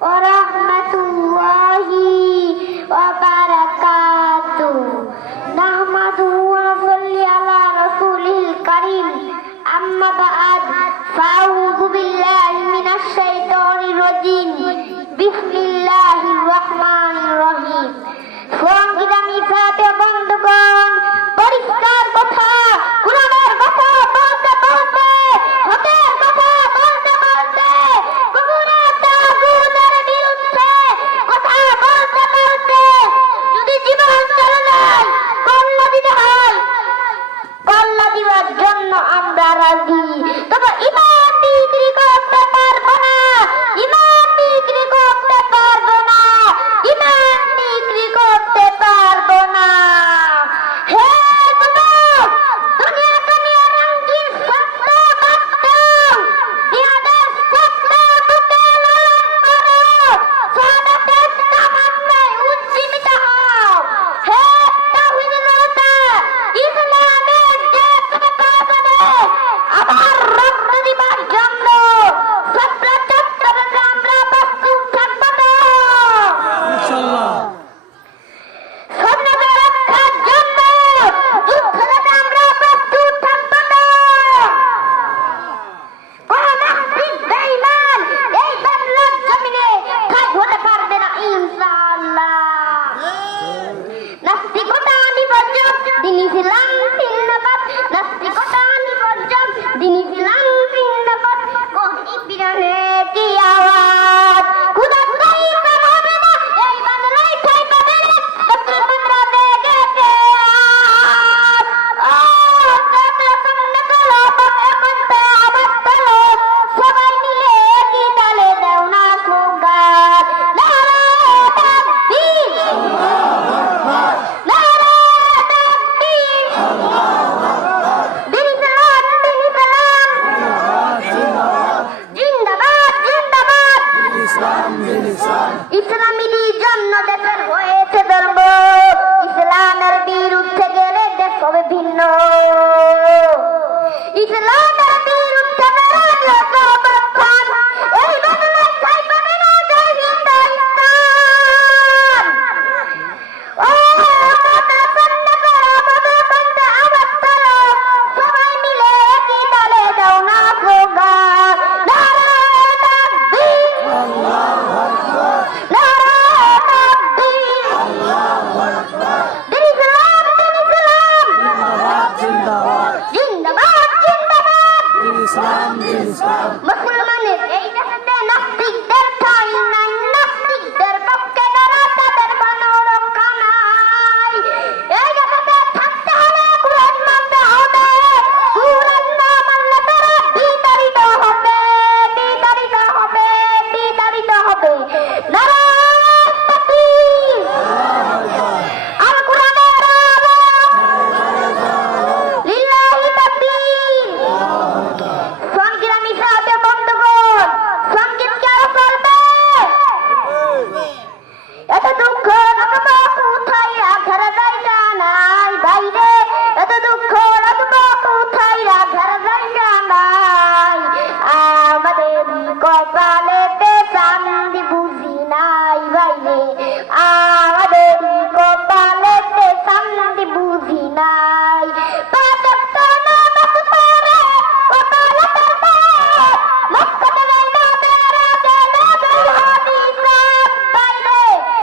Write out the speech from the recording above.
ورحمة الله وبركاته نحمده ونصلي على رسوله الكريم أما بعد فأعوذ بالله من الشيطان الرجيم بسم الله الرحمن الرحيم সংগ্রামী সাথে বন্ধুগণ পরিষ্কার কথা কুরআনের কথা বলতে বলতে হকের কথা বলতে বলতে কুফরের তাগুতের বিরুদ্ধে কথা বলতে বলতে যদি জীবন চলে যায় কল্লা দিতে হয় কল্লা দিবার জন্য আমরা রাজি তবে ঈমান বিক্রি করতে পারবো না ঈমান বিক্রি করতে পারবো না ঈমান বিক্রি করতে পারবো না হে যুবক দুনিয়া দুনিয়া রঙিন স্বপ্ন দেখতাম ইয়াদের স্বপ্ন বুকে লালন করো সাদাতের তামান্নায় উজ্জীবিত হও হে তাওহীদের নেতা ইসলামের যে তুমি পাবে আবার রক্ত দিবার জন্য স্বপ্ন চত্বরে আমরা প্রস্তুত থাকবো না ইনশাআল্লাহ স্বপ্নকে রক্ষার জন্য যুদ্ধে আমরা প্রস্তুত থাকবো না কোন নাস্তিক বেঈমান এই বাংলার জমিনে ঠাঁই হতে পারবে না ইনশাআল্লাহ নাস্তিকতা নিবর্জক দিন ইসলাম জিন্দাবাদ নাস্তিকতা নিবর্জক দিন ইসলাম জিন্দাবাদ কোটি বিরানে কি আওয়াজ খুদা তাই হবে না এই বাংলায় ঠাঁই পাবে না শত্রু তোমরা দেখে সবাই মিলে কি তালে দেও না স্লোগান নারায়ে তাকবীর নারায়ে তাকবীর দিন ইসলাম জিন্দাবাদ জিন্দাবাদ ইসলাম ইসলাম ইসলামেরই জন্য দেশের হয়েছে ধর্ম ইসলামের বিরুদ্ধে গেলে দেশ হবে ভিন্ন ইসলামের বিরুদ্ধে বেড়ালে সর্বক্ষণ এই বাংলায় ঠাঁই পাবে না জয় হিন্দ ইসলাম ও মাতা সন্ধ্যা করো মাতা সন্ধ্যা আওয়াজ করো সবাই মিলে একই দলে দাও না স্লোগান নারায়ে তাকবীর নারায়ে তাকবীর দিন ইসলাম জিন্দাবাদ জিন্দাবাদ জিন্দাবাদ ইসলাম ইসলাম মুসলমানের এই দেশে নাস্তিকদের ঠাঁই নাই নাস্তিকদের পক্ষে যারা তাদের কোনো রক্ষা নাই এই দেশে থাকতে হলে কুরআন মানতে হবে কুরআন না মানলে তারা বিতাড়িত হবে বিতাড়িত হবে বিতাড়িত হবে নারায়ে তাকবীর আল কুরআনের আওয়াজ লিল্লাহি তাকবীর সংগ্রামী সাথে বন্ধুগণ সঙ্গীত কি আরো চলবে এত দুঃখ রাখবো কোথায় রাখার জায়গা নাই বাইরে এত দুঃখ রাখবো কোথায় রাখার জায়গা নাই আমাদের কপালেতে চাঁদি বুঝি